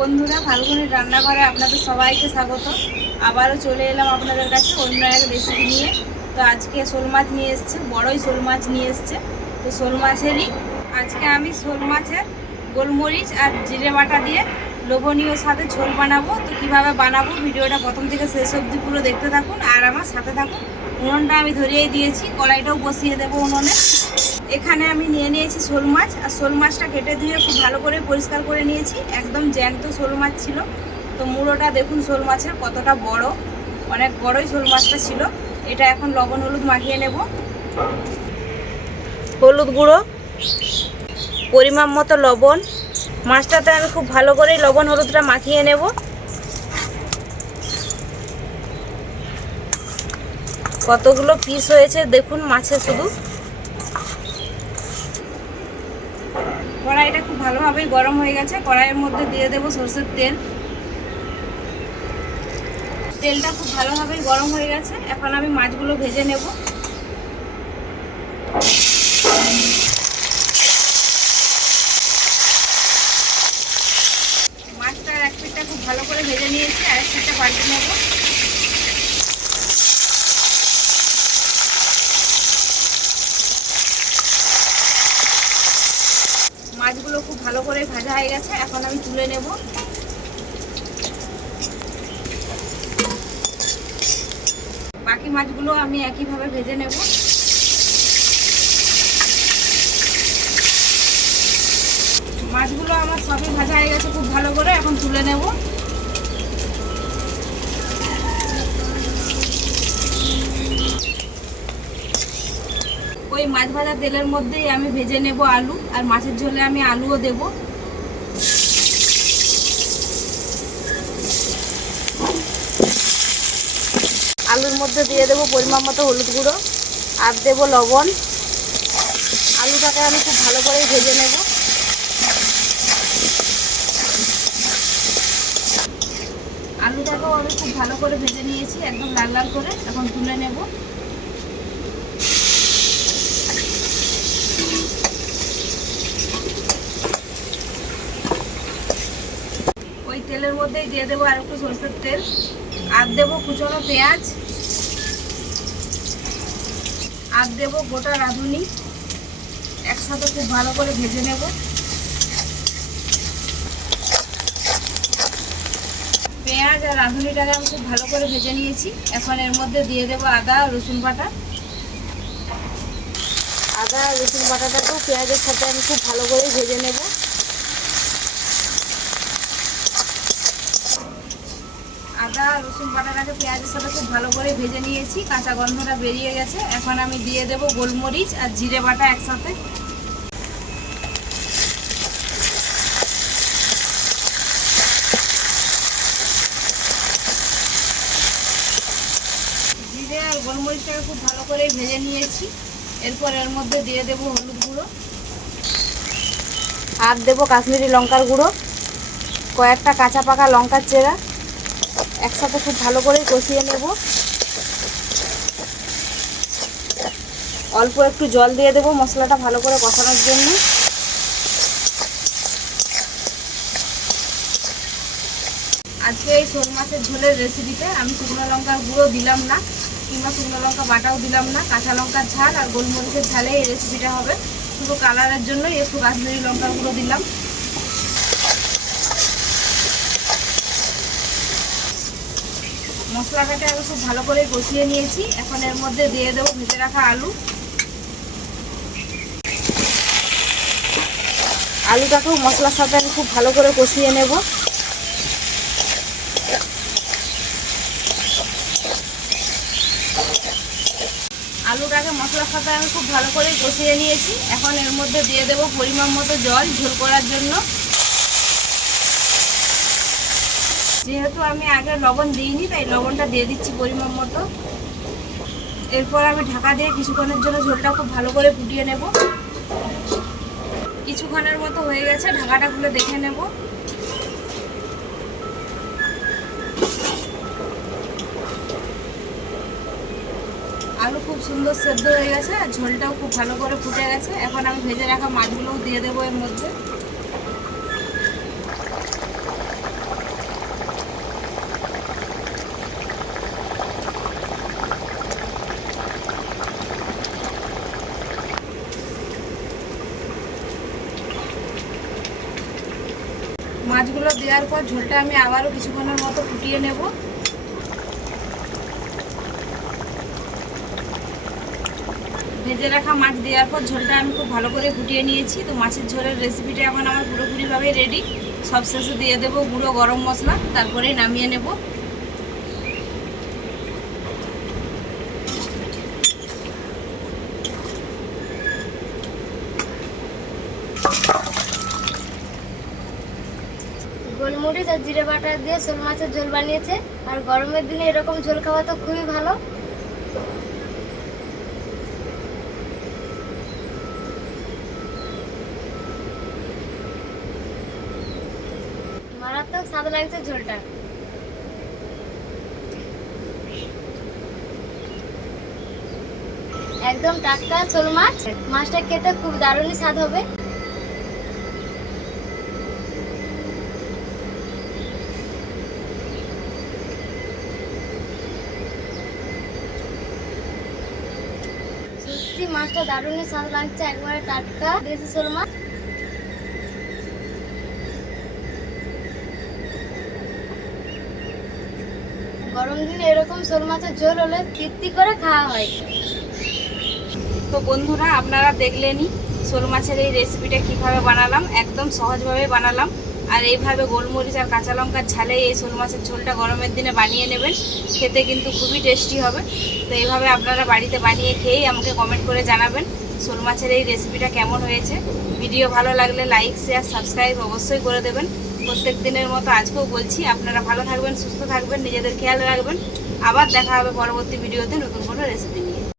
বন্ধুরা, ফাল্গুনের রান্নাঘরে আপনাদের সবাইকে স্বাগত। আবারও চলে এলাম আপনাদের কাছে অন্য এক রেসিপি নিয়ে। তো আজকে শোল মাছ নিয়ে এসছে, বড়ই শোল মাছ নিয়ে এসছে। তো শোল মাছেরই, আজকে আমি শোল মাছের গোলমরিচ আর জিরে বাটা দিয়ে লোভনীয় সাথে ঝোল বানাবো। তো কীভাবে বানাবো, ভিডিওটা প্রথম থেকে শেষ অবধি পুরো দেখতে থাকুন আর আমার সাথে থাকুন। উনুনটা আমি ধরিয়ে দিয়েছি, কড়াইটাও বসিয়ে দেবো উনুনে। এখানে আমি নিয়ে নিয়েছি শোল মাছ, আর শোল মাছটা কেটে ধুয়ে খুব ভালো করে পরিষ্কার করে নিয়েছি। একদম জ্যান্ত শোল মাছ ছিল। তো মুড়োটা দেখুন শোল মাছের কতটা বড়। অনেক বড়ই শোল মাছটা ছিল। এটা এখন লবণ হলুদ মাখিয়ে নেব। হলুদ গুঁড়ো, পরিমাণ মতো লবণ। মাছটাতে আমি খুব ভালো করে লবণ হলুদটা মাখিয়ে নেব। কতগুলো পিস হয়েছে? দেখুন, মাছে শুধু। কড়াইটা খুব ভালোভাবেই গরম হয়ে গেছে। কড়াইয়ের মধ্যে দিয়ে দেবো সর্ষের তেল। তেলটা খুব ভালোভাবেই গরম হয়ে গেছে। এখন আমি মাছগুলো ভেজে নেব মাছটার এক পিঠটা খুব ভালো করে ভেজে নিয়েছি আর এক পিঠটা পাল্টে নেব মাছগুলো খুব ভালো করে ভাজা হয়ে গেছে, এখন আমি তুলে নেব। বাকি মাছগুলো আমি একইভাবে ভেজে নেব। মাছগুলো আমার সবই ভাজা হয়ে গেছে, খুব ভালো করে এখন তুলে নেব। মাছ ভাজা তেলের মধ্যেই আমি ভেজে নেব আলু, আর মাছের ঝোলে আমি আলুও দেব। আলুর মধ্যে দিয়ে দেবো পরিমাণ মতো হলুদ গুঁড়ো, আর দেবো লবণ। আলুটাকে আমি খুব ভালো করে ভেজে নেব। আলুটাকেও আমি খুব ভালো করে ভেজে নিয়েছি, একদম লাল লাল করে। এখন তুলে নেব। ওই তেলের মধ্যেই দিয়ে দেবো আর একটু সরষের তেল। আর দেবো কুচনো পেঁয়াজ। আর দেবো গোটা রাঁধুনি। একসাথে খুব ভালো করে ভেজে নেব। পেঁয়াজ আর রাঁধুনিটাকে আমি খুব ভালো করে ভেজে নিয়েছি। এখন এর মধ্যে দিয়ে দেবো আদা রসুন বাটা। আদা রসুন বাটাটাকেও পেঁয়াজের সাথে আমি খুব ভালো করে ভেজে নেব। রসুন বাটাটাকে পেঁয়াজের সাথে খুব ভালো করে ভেজে নিয়েছি, কাঁচা গন্ধটা বেরিয়ে গেছে। এখন আমি দিয়ে দেব গোলমরিচ আর জিরে বাটা একসাথে। জিরে আর গোলমরিচটাকে খুব ভালো করে ভেজে নিয়েছি। এরপর এর মধ্যে দিয়ে দেব হলুদ গুঁড়ো। আর দেবো কাশ্মীরি লঙ্কার গুঁড়ো। কয়েকটা কাঁচা পাকা লঙ্কার চেরা। একসাথে খুব ভালো করে কষিয়ে নেব। অল্প একটু জল দিয়ে দেবো মশলাটা ভালো করে কষানোর জন্য। আজকে এই শোল মাছের ঝোলের রেসিপিতে আমি শুকনো লঙ্কার গুঁড়ো দিলাম না, কিংবা শুকনো লঙ্কা বাটাও দিলাম না। কাঁচা লঙ্কার ঝাল আর গোলমরিচের ঝালে এই রেসিপিটা হবে। শুধু কালারের জন্য একটু কাশ্মীরি লঙ্কার গুঁড়ো দিলাম। মশলাটাকে আমি খুব ভালো করে কষিয়ে নিয়েছি। এখন এর মধ্যে দিয়ে দেবো ভেজে রাখা আলু। আলুটাকেও মশলার সাথে আমি খুব ভালো করে কষিয়ে নেব। আলুটাকে মশলার সাথে আমি খুব ভালো করে কষিয়ে নিয়েছি। এখন এর মধ্যে দিয়ে দেবো পরিমাণ মতো জল ঝোল করার জন্য। যেহেতু আমি আগে লবণ দিইনি, তাই লবণটা দিয়ে দিচ্ছি পরিমাণ মতো। এরপর আমি ঢাকা দিয়ে কিছুক্ষণের জন্য ঝোলটা খুব ভালো করে ফুটিয়ে নেব। কিছুক্ষণের মতো হয়ে গেছে, ঢাকাটা খুলে দেখে নেব। আলু খুব সুন্দর সেদ্ধ হয়ে গেছে, আর ঝোলটাও খুব ভালো করে ফুটে গেছে। এখন আমি ভেজে রাখা মাছগুলোও দিয়ে দেবো এর মধ্যে। মাছগুলো দেওয়ার পর ঝোলটা আমি আবারও কিছুক্ষণের মতো ফুটিয়ে নেব। ভেজে রাখা মাছ দেওয়ার পর ঝোলটা আমি খুব ভালো করে ফুটিয়ে নিয়েছি। তো মাছের ঝোলের রেসিপিটা এখন আমার পুরোপুরিভাবে রেডি সব শেষে দিয়ে দেবো গুঁড়ো গরম মশলা, তারপরে নামিয়ে নেব। গোলমরিচ আর জিরে বাটা দিয়ে শোল মাছের ঝোল বানিয়েছে। আর গরমের দিনে এরকম ঝোল খাওয়া তো খুবই ভালো। মারাত্মক স্বাদ লাগছে ঝোলটা। একদম টাটকা শোল মাছ। মাছটা খেতে খুব দারুণই স্বাদ হবে। মাছটা দারুণই স্বাদ লাগছে। একবারে টাটকা। দেশি শোল মাছ। গরম দিনে এরকম শোল মাছের ঝোল হলে তৃপ্তি করে খাওয়া হয়। তো বন্ধুরা, আপনারা দেখলেনই শোল মাছের এই রেসিপিটা কীভাবে বানালাম, একদম সহজভাবে বানালাম। আর এইভাবে গোলমরিচ আর কাঁচা লঙ্কার ঝালে এই শোল মাছের ঝোলটা গরমের দিনে বানিয়ে নেবেন, খেতে কিন্তু খুবই টেস্টি হবে। তো এইভাবে আপনারা বাড়িতে বানিয়ে খেয়েই আমাকে কমেন্ট করে জানাবেন শোল মাছের এই রেসিপিটা কেমন হয়েছে। ভিডিও ভালো লাগলে লাইক শেয়ার সাবস্ক্রাইব অবশ্যই করে দেবেন। প্রত্যেক দিনের মতো আজকেও বলছি, আপনারা ভালো থাকবেন, সুস্থ থাকবেন, নিজেদের খেয়াল রাখবেন। আবার দেখা হবে পরবর্তী ভিডিওতে নতুন কোনো রেসিপি